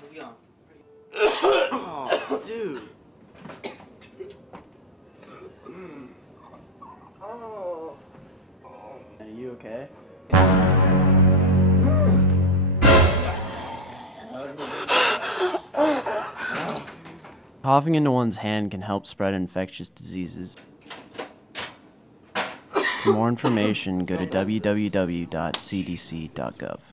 How's it going? Oh, dude. Are you okay? Coughing into one's hand can help spread infectious diseases. For more information, go to www.cdc.gov.